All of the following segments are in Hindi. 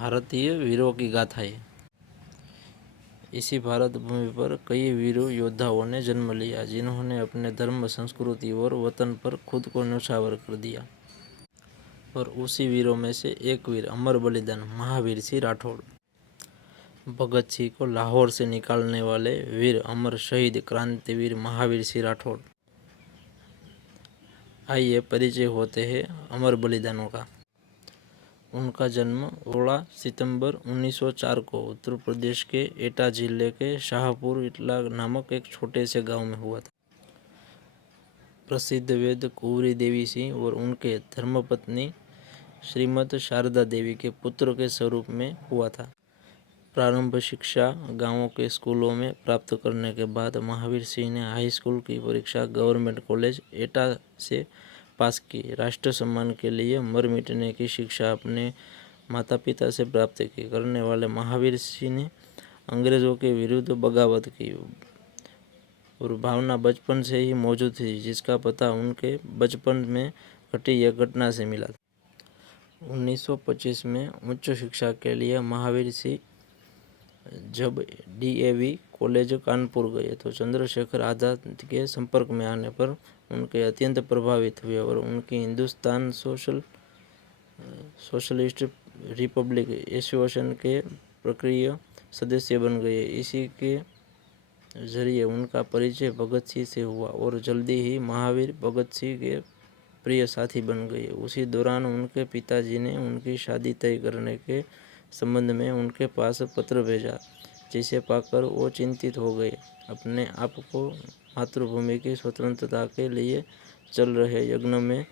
भारतीय वीरों की गाथाएं। इसी भारत भूमि पर कई वीरों योद्धाओं ने जन्म लिया, जिन्होंने अपने धर्म, संस्कृति और वतन पर खुद को न्यौछावर कर दिया। और उसी वीरों में से एक वीर अमर बलिदान महावीर सिंह राठौड़। भगत सिंह को लाहौर से निकालने वाले वीर अमर शहीद क्रांतिवीर महावीर सिंह राठौड़। आइए परिचय होते हैं अमर बलिदानों का। उनका जन्म 16 सितंबर 1904 को उत्तर प्रदेश के एटा जिले के शाहपुर इटला नामक एक छोटे से गांव में हुआ था। प्रसिद्ध वेद कुंवरी देवी सिंह और उनके धर्मपत्नी श्रीमती शारदा देवी के पुत्र के स्वरूप में हुआ था। प्रारंभ शिक्षा गांवों के स्कूलों में प्राप्त करने के बाद महावीर सिंह ने हाई स्कूल की परीक्षा गवर्नमेंट कॉलेज एटा से पास की। राष्ट्र सम्मान के लिए मर मिटने की शिक्षा अपने माता पिता से प्राप्त की करने वाले महावीर सिंह ने अंग्रेजों के विरुद्ध बगावत की और भावना बचपन से ही मौजूद थी, जिसका पता उनके बचपन में घटी एक घटना से मिला। 1925 में उच्च शिक्षा के लिए महावीर सिंह जब डीएवी कॉलेज कानपुर गए तो चंद्रशेखर आजाद के संपर्क में आने पर उनके अत्यंत प्रभावित हुए और उनकी हिंदुस्तान सोशलिस्ट रिपब्लिक एसोसिएशन के सक्रिय सदस्य बन गए। इसी के जरिए उनका परिचय भगत सिंह से हुआ और जल्दी ही महावीर भगत सिंह के प्रिय साथी बन गए। उसी दौरान उनके पिताजी ने उनकी शादी तय करने के संबंध में उनके पास पत्र भेजा, जिसे पाकर वो चिंतित हो गए। अपने आप को मातृभूमि की स्वतंत्रता के लिए चल रहे यज्ञ में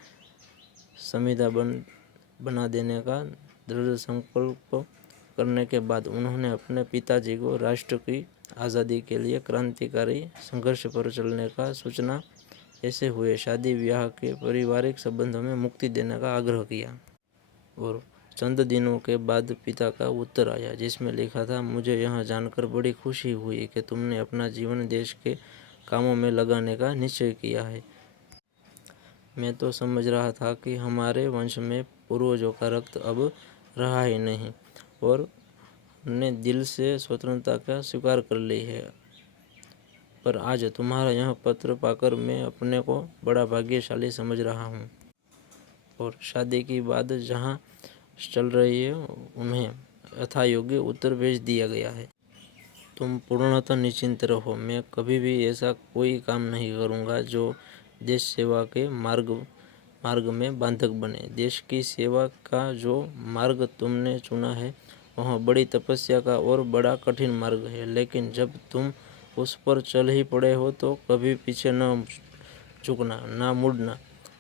संविदा बना देने का दृढ़ संकल्प करने के बाद उन्होंने अपने पिताजी को राष्ट्र की आज़ादी के लिए क्रांतिकारी संघर्ष पर चलने का सूचना ऐसे हुए शादी ब्याह के पारिवारिक संबंधों में मुक्ति देने का आग्रह किया। और चंद दिनों के बाद पिता का उत्तर आया, जिसमें लिखा था, मुझे यह जानकर बड़ी खुशी हुई कि तुमने अपना जीवन देश के कामों में लगाने का निश्चय किया है। मैं तो समझ रहा था कि हमारे वंश में पूर्वजों का रक्त अब रहा ही नहीं और हमने दिल से स्वतंत्रता का स्वीकार कर ली है, पर आज तुम्हारा यह पत्र पाकर मैं अपने को बड़ा भाग्यशाली समझ रहा हूँ। और शादी की बात जहाँ चल रही है उन्हें यथायोग्य उत्तर भेज दिया गया है। तुम पूर्णतः निश्चिंत रहो, मैं कभी भी ऐसा कोई काम नहीं करूँगा जो देश सेवा के मार्ग में बाधक बने। देश की सेवा का जो मार्ग तुमने चुना है वह बड़ी तपस्या का और बड़ा कठिन मार्ग है, लेकिन जब तुम उस पर चल ही पड़े हो तो कभी पीछे न झुकना, ना मुड़ना।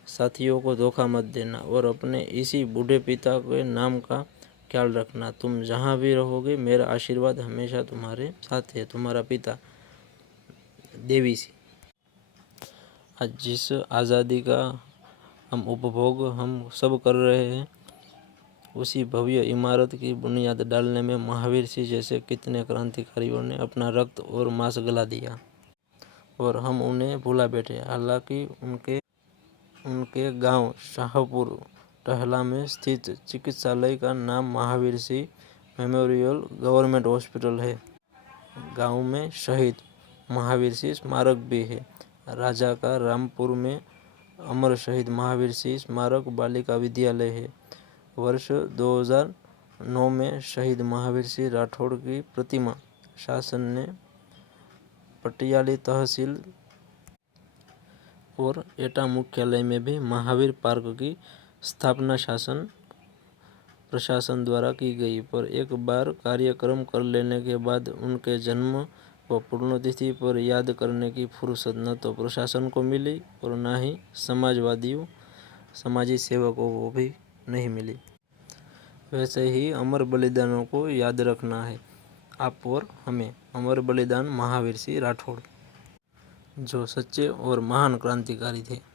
साथियों को धोखा मत देना और अपने इसी बूढ़े पिता के नाम का ख्याल रखना। तुम जहाँ भी रहोगे मेरा आशीर्वाद हमेशा तुम्हारे साथ है। तुम्हारा पिता देवी सिंह। आज जिस आज़ादी का उपभोग हम सब कर रहे हैं, उसी भव्य इमारत की बुनियाद डालने में महावीर सिंह जैसे कितने क्रांतिकारियों ने अपना रक्त और मांस गला दिया और हम उन्हें भुला बैठे। हालांकि उनके गांव शाहपुर टहला में स्थित चिकित्सालय का नाम Mahavir Singh memorial government hospital है। गांव में शहीद महावीर सिंह स्मारक भी है। राजा का रामपुर में अमर शहीद महावीर सिंह स्मारक बालिका विद्यालय है। वर्ष 2009 में शहीद महावीर सिंह राठौड़ की प्रतिमा शासन ने पटियाली तहसील और एटा मुख्यालय में भी महावीर पार्क की स्थापना प्रशासन द्वारा की गई, पर एक बार कार्यक्रम कर लेने के बाद उनके जन्म व पुण्यतिथि पर याद करने की फुर्सत न तो प्रशासन को मिली और न ही समाजी सेवकों को भी नहीं मिली। वैसे ही अमर बलिदानों को याद रखना है आप और हमें। अमर बलिदान महावीर सिंह राठौड़, जो सच्चे और महान क्रांतिकारी थे।